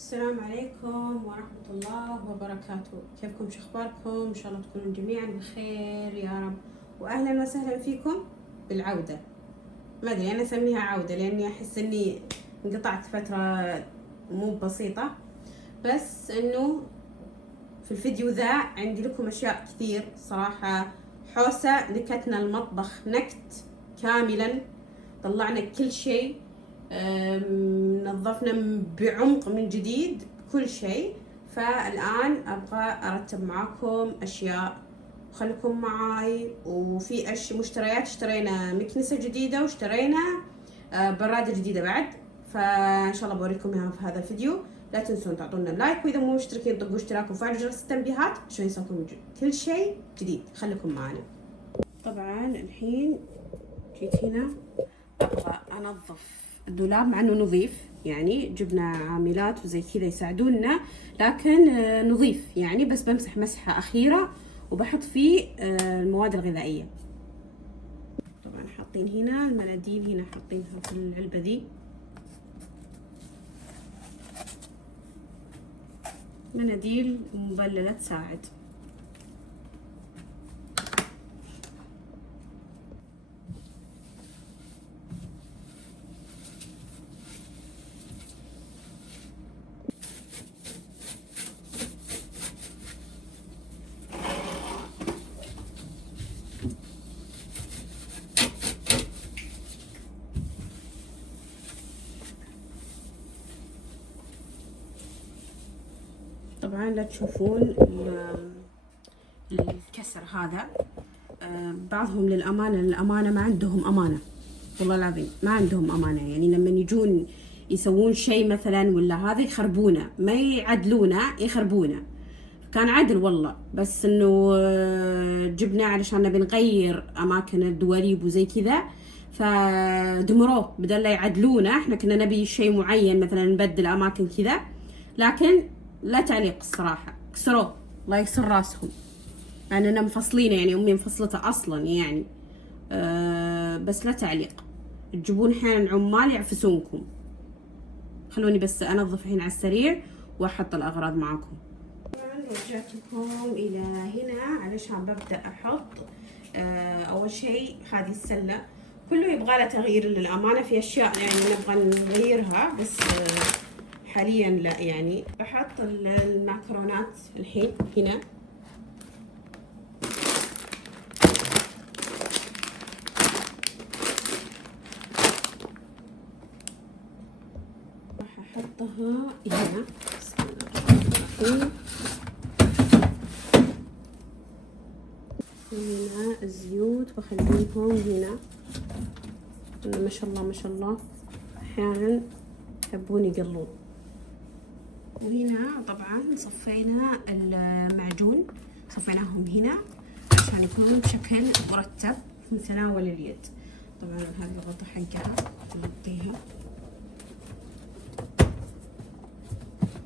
السلام عليكم ورحمة الله وبركاته. كيفكم؟ شو اخباركم؟ ان شاء الله تكونوا جميعا بخير يا رب، واهلا وسهلا فيكم بالعودة. ما ادري انا اسميها عودة لاني احس اني انقطعت فترة مو بسيطة، بس انه في الفيديو ذا عندي لكم اشياء كثير صراحة. حوسة نكتنا المطبخ نكت كاملا، طلعنا كل شيء، نظفنا بعمق من جديد كل شيء. فالآن أبغى أرتب معاكم أشياء، خليكم معاي. وفي مشتريات، اشترينا مكنسة جديدة واشترينا برادة جديدة بعد، فإن شاء الله بوريكم إياها في هذا الفيديو. لا تنسون تعطونا لايك، وإذا مو مشتركين طقوا اشتراك وفعلوا جرس التنبيهات عشان يوصلكم كل شيء جديد. خليكم معنا. طبعا الحين جيت هنا أبغى أنظف الدولاب، مع انه نظيف يعني، جبنا عاملات وزي كذا يساعدونا، لكن نظيف يعني، بس بمسح مسحة أخيرة وبحط فيه المواد الغذائية. طبعا حاطين هنا المناديل، هنا حاطينها في العلبة ذي، مناديل مبللة تساعد. طبعا لا تشوفون الكسر هذا، بعضهم للأمانة ما عندهم أمانة، والله العظيم ما عندهم أمانة. يعني لما يجون يسوون شيء مثلا ولا هذا يخربونه، ما يعدلونه، يخربونه. كان عدل والله، بس انه جبناه علشان نبي نغير اماكن الدواليب وزي كذا، فدمروه. بدل لا يعدلونه، احنا كنا نبي شيء معين مثلا نبدل اماكن كذا، لكن لا تعليق الصراحة، كسروه الله يكسر راسهم. يعني أنا مفصلينه، يعني أمي مفصلته أصلا يعني، بس لا تعليق. تجيبون أحيانا عمال يعفسونكم. خلوني بس أنظف الحين على السريع وأحط الأغراض معاكم. رجعتكم إلى هنا علشان ببدأ أحط. أول شيء هذه السلة كله يبغى له تغيير للأمانة، في أشياء يعني نبغى نغيرها، بس حاليا لا. يعني بحط المعكرونات الحين هنا، راح احطها هنا. بسم الله الرحمن الرحيم. هنا الزيوت بخليهم هنا، ما شاء الله ما شاء الله احيانا يحبون يقلون. وهنا طبعا صفينا المعجون، صفيناهم هنا عشان يكونون بشكل مرتب في متناول اليد. طبعا هذه الغطا حقها نغطيها.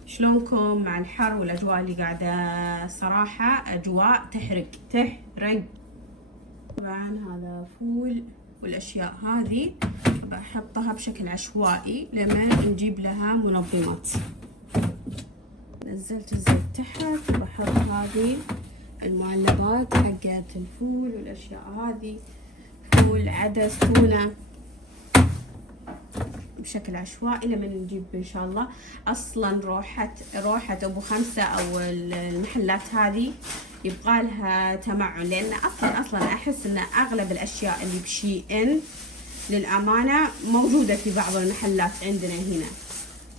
شلونكم مع الحر والاجواء اللي قاعده؟ صراحه اجواء تحرق. طبعا هذا فول، والاشياء هذه بحطها بشكل عشوائي لما نجيب لها منظمات. نزلت الزيت تحت، بحط هذه المعلبات حقت الفول والاشياء هذه، فول، عدس، تونه، بشكل عشوائي لما نجيب ان شاء الله. اصلا روحة ابو خمسة او المحلات هذه يبغى لها تمعن، لان اصلا احس ان اغلب الاشياء اللي بشي ان للامانه موجوده في بعض المحلات عندنا هنا،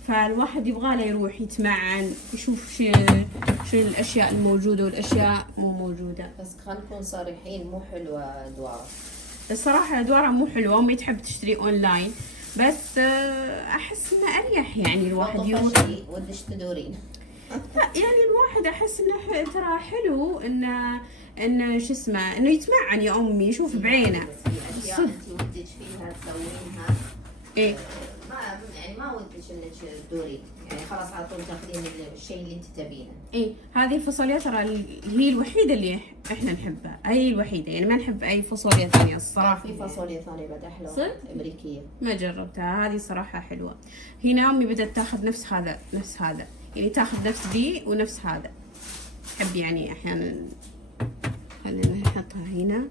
فالواحد يبغى له يروح يتمعن يشوف شو الاشياء الموجوده والاشياء مو موجوده. بس خلينا نكون صريحين، مو حلوه دواره الصراحه دواره مو حلوه، امي تحب تشتري اونلاين، بس احس انه اريح يعني الواحد يروح. ودش تدورين؟ لا يعني الواحد احس انه ترى حلو انه شو اسمه، انه يتمعن يا امي، يشوف بعينه. اشياء انت ودك فيها تسوينها، ايه ما يعني ما ودك انك تدورين، يعني خلاص على طول تاخذين الشيء اللي انت تبينه. اي هذه الفاصوليا ترى هي الوحيده اللي احنا نحبها، هي الوحيده يعني، ما نحب اي فاصوليا ثانيه الصراحه. في فاصوليا ثانيه بعد احلى صدق؟ امريكيه ما جربتها، هذه صراحه حلوه. هنا امي بدات تاخذ نفس هذا يعني تاخذ نفس دي ونفس هذا. احب يعني احيانا. خلينا نحطها هنا.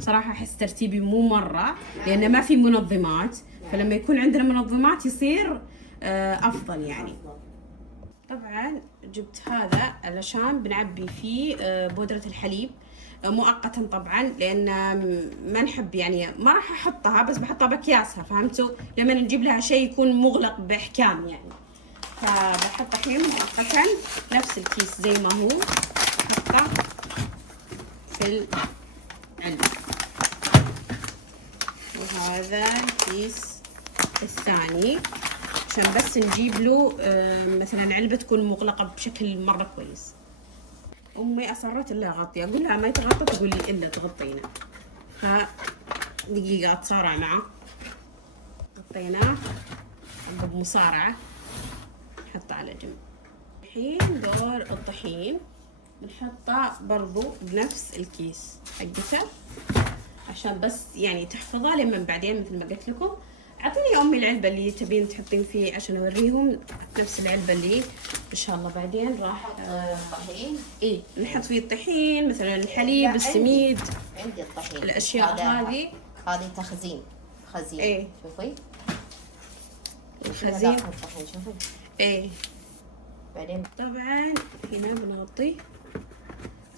صراحه احس ترتيبي مو مره لان ما في منظمات، فلما يكون عندنا منظمات يصير افضل يعني. طبعا جبت هذا علشان بنعبي فيه بودرة الحليب مؤقتا طبعا، لان ما نحب يعني، ما راح احطها بس بحطها باكياسها، فهمتوا؟ لما نجيب لها شيء يكون مغلق باحكام يعني، فبحط الحين مؤقتا نفس الكيس زي ما هو، بحطه في العلبة. وهذا الكيس الثاني عشان بس نجيب له مثلا علبة تكون مغلقة بشكل مرة كويس. امي اصرت الا اغطي، اقول لها ما يتغطى، تقول لي الا تغطينا. دقيقة اتصارع معه، غطيناه بمصارعة، نحطه على جنب. الحين دور الطحين بنحطه برضو بنفس الكيس حقته عشان بس يعني تحفظه لما بعدين مثل ما قلت لكم. اعطيني يا امي العلبه اللي تبين تحطين فيه عشان اوريهم، نفس العلبه اللي ان شاء الله بعدين راح الطحين. ايه نحط فيه الطحين مثلا، الحليب، السميد، عندي الطحين، الاشياء هذه تخزين ايه شوفي الخزين الطحين شوفي ايه. بعدين طبعا هنا بنغطيه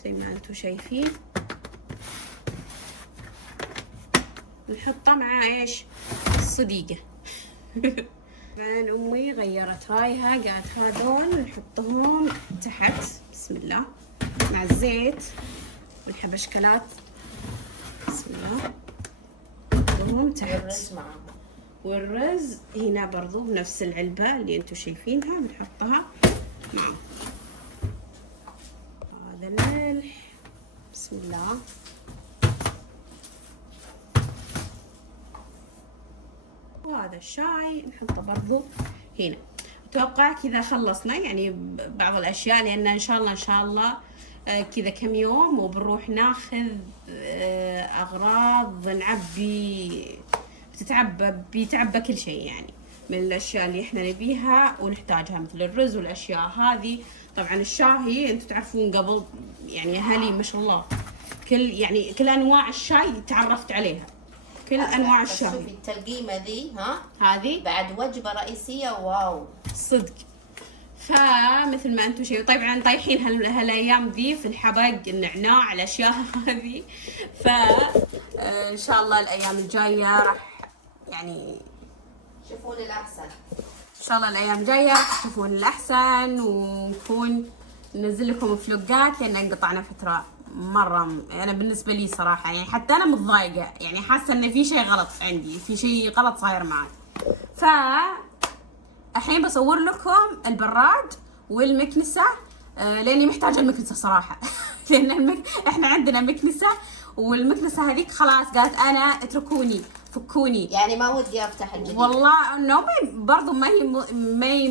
زي ما انتم شايفين، نحطه مع ايش؟ الصديقة. طبعا امي غيرت رايها، قالت هذول نحطهم تحت بسم الله مع الزيت والحبشكلات بسم الله، نحطهم تحت. والرز معاهم، والرز هنا برضو بنفس العلبة اللي انتم شايفينها بنحطها معه. هذا الملح بسم الله، وهذا الشاي نحطه برضو هنا. اتوقع كذا خلصنا يعني بعض الاشياء، لان ان شاء الله كذا كم يوم وبنروح ناخذ اغراض نعبي، بيتعبى كل شيء يعني من الاشياء اللي احنا نبيها ونحتاجها مثل الرز والاشياء هذه. طبعا الشاي انتم تعرفون قبل يعني اهلي ما شاء الله كل انواع الشاي تعرفت عليها، كل انواع الشاي. شوفي التلقيمه ذي هذه بعد وجبه رئيسيه واو صدق. فمثل ما انتم شايفين طبعا طايحين هالايام ذي في الحبق، النعناع، الاشياء هذه. ان شاء الله الايام الجايه راح يعني تشوفون الاحسن، ان شاء الله الايام الجايه راح تشوفون الاحسن، ونكون ننزل لكم فلوقات لان انقطعنا فتره مره. انا بالنسبه لي صراحه يعني حتى انا متضايقه، يعني حاسه ان في شيء غلط عندي، في شيء غلط صاير معي. الحين بصور لكم البراد والمكنسه، لاني محتاجه المكنسه صراحه. لان احنا عندنا مكنسه، والمكنسه هذيك خلاص قالت انا اتركوني فكوني، يعني ما ودي افتح الجديد. والله انه برضو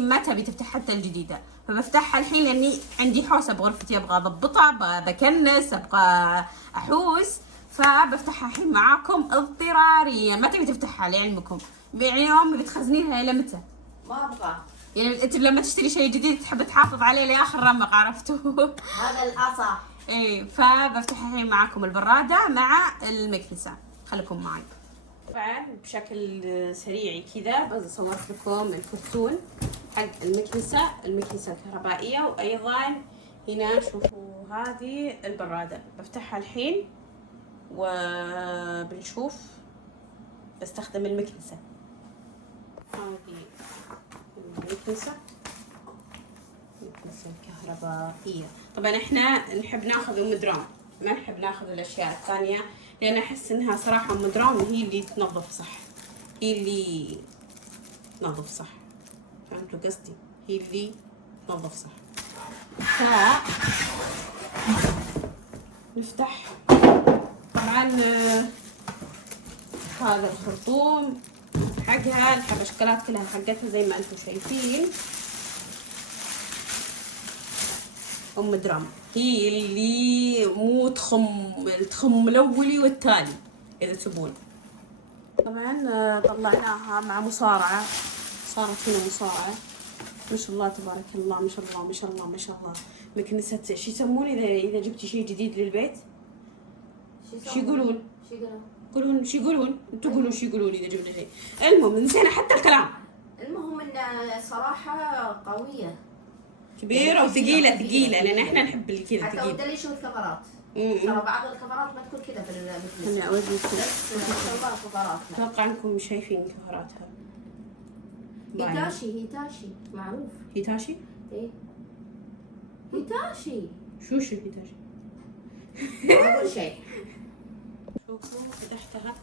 ما تبي تفتح حتى الجديده، فبفتحها الحين لاني عندي حوسه بغرفتي، ابغى اضبطها، بكنس، ابغى احوس، فبفتحها الحين معاكم اضطراريا. ما تبي تفتحها لعلمكم، يعني امي بتخزنينها الى متى؟ ما ابغى، يعني انت لما تشتري شيء جديد تحب تحافظ عليه لاخر رمق، عرفتوا؟ هذا الاصح. ايه فبفتح الحين معاكم البراده مع المكنسه، خليكم معي. طبعا بشكل سريع كذا بس صورت لكم الكرتون حق المكنسه الكهربائيه، وايضا هنا شوفوا هذه البراده بفتحها الحين وبنشوف بستخدم المكنسه. هذه المكنسه الكهربائيه. طبعا احنا نحب ناخذ ام درام، ما نحب ناخذ الاشياء الثانيه، لان احس انها صراحه ام درام هي اللي تنظف صح، فهمتوا قصدي؟ هي اللي تنظف صح. نفتح طبعا هذا الخرطوم حقها، الحبشكلات كلها حقتها زي ما انتم شايفين. ام درام هي اللي مو التخم الاولي والتالي اذا تبون. طبعا طلعناها مع مصارعه، صارت هنا مصارعه ما شاء الله تبارك الله، ما شاء الله ما شاء الله ما شاء الله. مكنسة شو يسمون اذا جبتي شيء جديد للبيت؟ شو يقولون؟ يقولون شو يقولون؟ انتوا قولون شو يقولون اذا جبنا شيء. المهم نسينا حتى الكلام. المهم ان صراحه قويه كبيره وثقيله لان احنا نحب الكذا حتى ثقيل. ودليش الكفرات. ترى بعض الكفرات ما تكون كذا في الفلوس. خليني اوريكم. بس ما شاء الله كفرات. اتوقع انكم شايفين كفراتها. هيتاشي معروف. هيتاشي؟ ايه هيتاشي. شو هيتاشي؟ ما اقول شيء. شوفوا فتحتها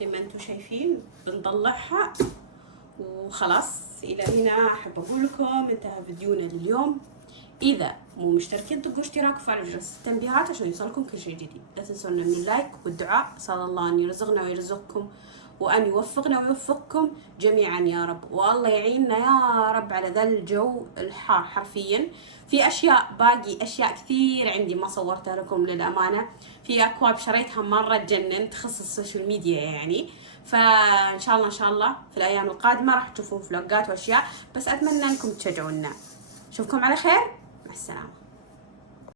زي ما انتم شايفين، بنطلعها وخلاص. الى هنا احب اقول لكم انتهى فيديونا لليوم. اذا مو مشتركين طقوا اشتراك وفعلوا جرس التنبيهات عشان يوصلكم كل شيء جديد. لا تنسونا من اللايك والدعاء، اسال الله ان يرزقنا ويرزقكم وان يوفقنا ويوفقكم جميعا يا رب، والله يعيننا يا رب على ذا الجو الحار حرفيا. في باقي اشياء كثير عندي ما صورتها لكم للامانه، في اكواب شريتها مره تجنن تخص السوشيال ميديا يعني. فان شاء الله في الايام القادمه راح تشوفون فلوجات واشياء، بس اتمنى انكم تشجعونا. اشوفكم على خير، مع السلامه.